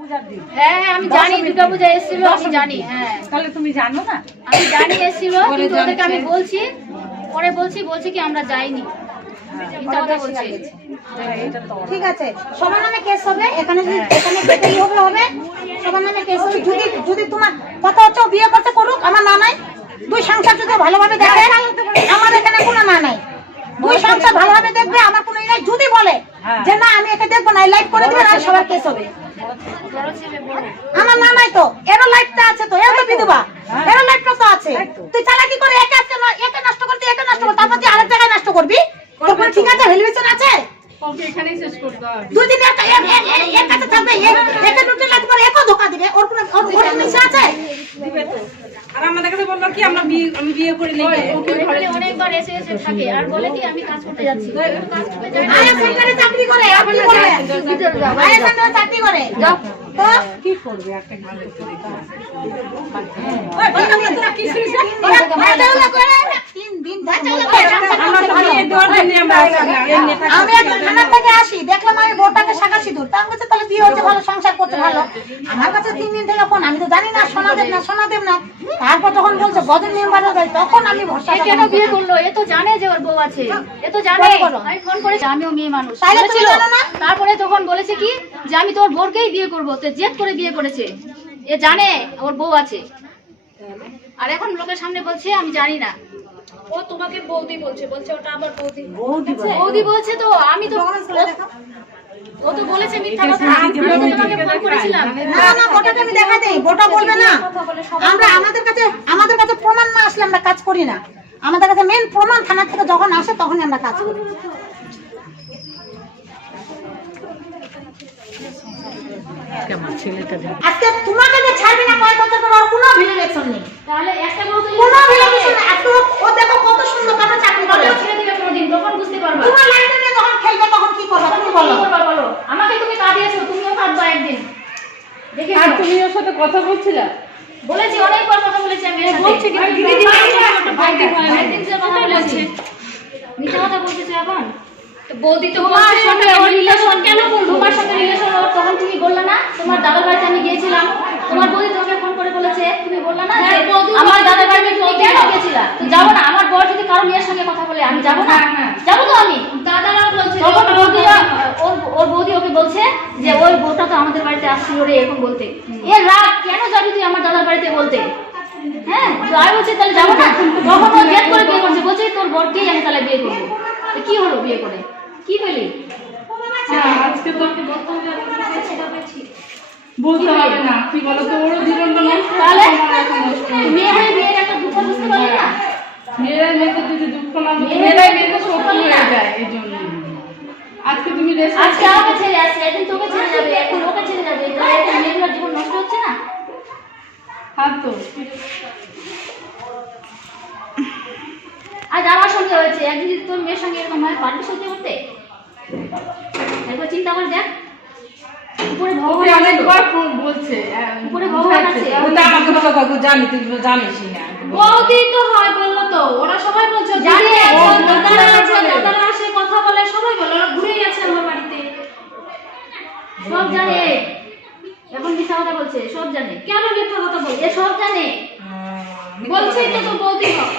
পূজার দিন। হ্যাঁ আমি জানি দুর্গা পূজা এসেছিল, আমি জানি। হ্যাঁ তাহলে তুমি জানো না? আমি জানি এসেছিল, কিন্তু ওদেরকে আমি বলছি, পরে বলছি কি আমরা যাইনি। ঠিক আছে, সবার নামে কেস হবে এখানে, এখানে যেতেই হবে হবে, সবার নামে কেস হবে। যদি তোমার কথা হচ্ছে বিয়ে করতে করুক, আমার না নাই। দুই সংসার যদি ভালোভাবে দেখে, আমার এখানে কোনো না নাই। দুই সংসার ভালোভাবে দেখবে, আমার কোনো নাই। যদি বলে যে না আমি একে দেখবো না, লাইভ করে দিবে, আর সবার কেস হবে। আমার না নাই তো, এরও লাইফটা আছে তো, এর তো বিধবা, এরও লাইফটা তো আছে। তুই চালাকি করে একে আজকে একে নষ্ট করতে, একে নষ্ট করতে, তারপর তুই আরেক জায়গায় নষ্ট করবি। তোর কোনো ঠিক আছে, ভ্যালুয়েশন আছে? এখানেই শেষ করতে হবে। দুই দিন একটা এক কাছে থাকবে, একে দুটো লাগবে, পরে একও ধোকা দিবে। ওর কোনো ওর নিশা আছে? দিবে তো। আর আমাদের কাছে বললো কি আমি বিয়ে করে নিই। ওখানে অনেকবার এসে থাকে আর বলে কি আমি কাজ করতে যাচ্ছি। কাজ করতে যাই না। আয়া সেন্টারে চাকরি করে, আপনি বলবেন আয়া সেন্টারে চাকরি করে যাও তো কি করবে একটা ভালো করে। তোরা কি শুনিস? বাচ্চাগুলো করে 3 দিন বাচ্চাগুলো করে আমরা তো এই দৌড় নিয়ে আমরা আমি এখন থানা থেকে আসি, দেখলাম আমি বোটাকে শাখা সিঁদুর, তা আমি বলছি তাহলে বিয়ে হচ্ছে ভালো, সংসার করতে ভালো। আমার কাছে 3 দিন থেকে ফোন, আমি তো জানি না সোনা দেব না। তারপর যখন বলছে বদন মেম্বার হবে, তখন আমি ভরসা কেন বিয়ে করলো? এ তো জানে যে ওর বউ আছে, এ তো জানে। আমি ফোন করেছি, আমিও মেয়ে মানুষ। তাইলে তুমি জানো না? তারপরে তখন বলেছে কি যে আমি তোর বোরকেই বিয়ে করবো, তো জেদ করে বিয়ে করেছে। এ জানে ওর বউ আছে, আর এখন লোকের সামনে বলছে আমি জানি না। ও তোমাকে বৌদি বলছে, ওটা আবার বৌদি বৌদি বলছে, তো আমি তো ও তো বলেছে মিথ্যা কথা। আমি তো তোমাকে ফোন করেছিলাম। না বোটাকে আমি দেখা দেই, বোটা বলবে না। আমরা আমাদের কাছে প্রমাণ না আসলে আমরা কাজ করি না। আমাদের কাছে মেন প্রমাণ থানা থেকে যখন আসে তখনই আমরা কাজ করি। আজকে তোমাকে যে ছাড়বি না কয় বছর পর, কোনো ভ্যালুয়েশন নেই। তাহলে একটা বউ তো কোনো ভ্যালুয়েশন নেই। আজকে ও দেখো কত সুন্দর কাটা চাকরি করে। ছেড়ে দিবে কোনোদিন, তখন বুঝতে পারবা। তোমার লাইফে নিয়ে যখন খেলবে তখন কি করবে তুমি বলো? কি করবা বলো? আমাকে তুমি কাঁদিয়েছো, তুমিও কাঁদবা একদিন। দেখে আর তুমি ওর সাথে কথা বলছিলা? বলেছি, অনেকবার কথা বলেছি আমি। বলছি কিন্তু দিদি একদিন যে কথা বলেছি, মিথ্যা কথা বলতেছো এখন? বৌদি তো তোমার সঙ্গে ওর রিলেশন কেন বলবো? তোমার সঙ্গে রিলেশন তখন তুমি বললা না? তোমার দাদার বাড়িতে আমি গিয়েছিলাম, তোমার বৌদি তোমাকে ফোন করে বলেছে, তুমি বললা না যে আমার দাদার বাড়িতে তুমি কেন গেছিলা? তুমি যাবো না? আমার বর যদি কারো মেয়ের সঙ্গে কথা বলে আমি যাবো না? যাবো তো আমি। দাদারাও বলছে, তখন ওর বৌদি ওকে বলছে যে ওই বউটা তো আমাদের বাড়িতে আসছিল রে, এখন বলতে। এ রাগ, কেন যাবি তুই আমার দাদার বাড়িতে বলতে? হ্যাঁ, তো আমি বলছি তাহলে যাবো না। তখন ও জেদ করে বিয়ে করছে, বলছে তোর বরকেই আমি তাহলে বিয়ে করবো। তো কি হলো বিয়ে করে? কি পেলি? আজকে তো বলতে হবে না, কি বলো তো, ওরও জীবনটা নষ্ট। তাহলে মেয়ে হয়ে মেয়ের একটা দুঃখ বুঝতে পারলি না? মেয়েরাই মেয়েদের যদি দুঃখ না বুঝে, মেয়েরাই মেয়েদের শত্রু হয়ে যায়। এই জন্য আজকে তুমি আজকে আমাকে ছেড়ে আসছে, একদিন তোকে ছেড়ে যাবে, এখন ওকে ছেড়ে যাবে, তাহলে একটা মেয়ের জীবন নষ্ট হচ্ছে না? হ্যাঁ তো আজ আমার সঙ্গে হয়েছে, একদিন যদি তোর মেয়ের সঙ্গে এরকম হয়, পারবি সত্যি করতে? একবার চিন্তা করে দেখ। উপরে ভগবান আছে, অনেকবার বলছে, উপরে ভগবান আছে। ওটা আমাকে বলো কাকু, জানি তুই জানিস না। বৌদি তো হয় বললো তো, ওরা সবাই বলছে জানে, দাদারা আছে, দাদারা আসে কথা বলে, সবাই বলে ওরা ঘুরে গেছে আমার বাড়িতে। সব জানে, এখন মিথ্যা কথা বলছে, সব জানে। কেন মিথ্যা কথা বলছে? এ সব জানে, বলছেই তো তো বৌদি হয়।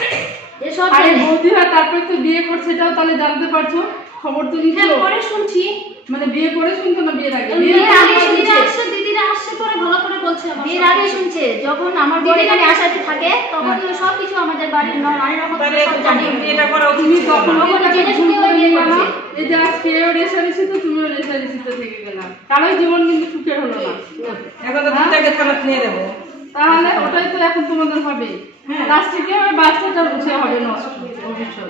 এ সব আরে জানে। বৌদি হয় তারপরে তো বিয়ে করছে, এটাও তাহলে জানতে পারছো, খবর তো নিচ্ছ। হ্যাঁ, পরে শুনছি মানে বিয়ে করে শুনছো না বিয়ের আগে? বিয়ের আগে দিদিরা শুনছে, আসছে, দিদিরা আসছে পরে ভালো করে বলছে আমার। বিয়ের আগে শুনছে। যখন আমার বর এখানে আসাতে থাকে তখন সব কিছু আমাদের বাড়ির নারী রকম সব জানে। তুমি তখন তখন জেনে শুনে ওই বিয়ে করছে। এই যে আজকে ও রেশারেশি, তো তুমিও রেশারেশিতে থেকে গেলাম, কারোই জীবন কিন্তু সুখের হলো না। এখন তো দুটাকে থানা নিয়ে দেবো। তাহলে ওটাই তো এখন তোমাদের হবে। লাস্টে কি হবে? বাচ্চাটা উঠে হবে নষ্ট ভবিষ্যৎ।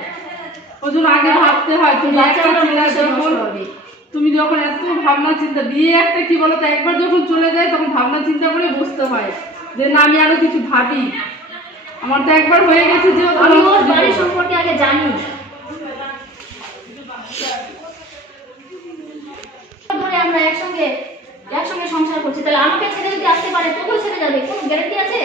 ওই জন্য আগে ভাবতে হয়, তুমি একটা ছেলে যখন, তুমি যখন এত ভাবনা চিন্তা, বিয়ে একটা কি বলতো, একবার যখন চলে যায় তখন ভাবনা চিন্তা করে বুঝতে হয় যে না আমি আরো কিছু ভাবি। আমার তো একবার হয়ে গেছে যে আমি ওর বাড়ির সম্পর্কে আগে জানি। আমরা একসঙ্গে সংসার করছি, তাহলে আমাকে ছেড়ে যদি আসতে পারে তোকেও ছেড়ে যাবে, কোনো গ্যারান্টি আছে?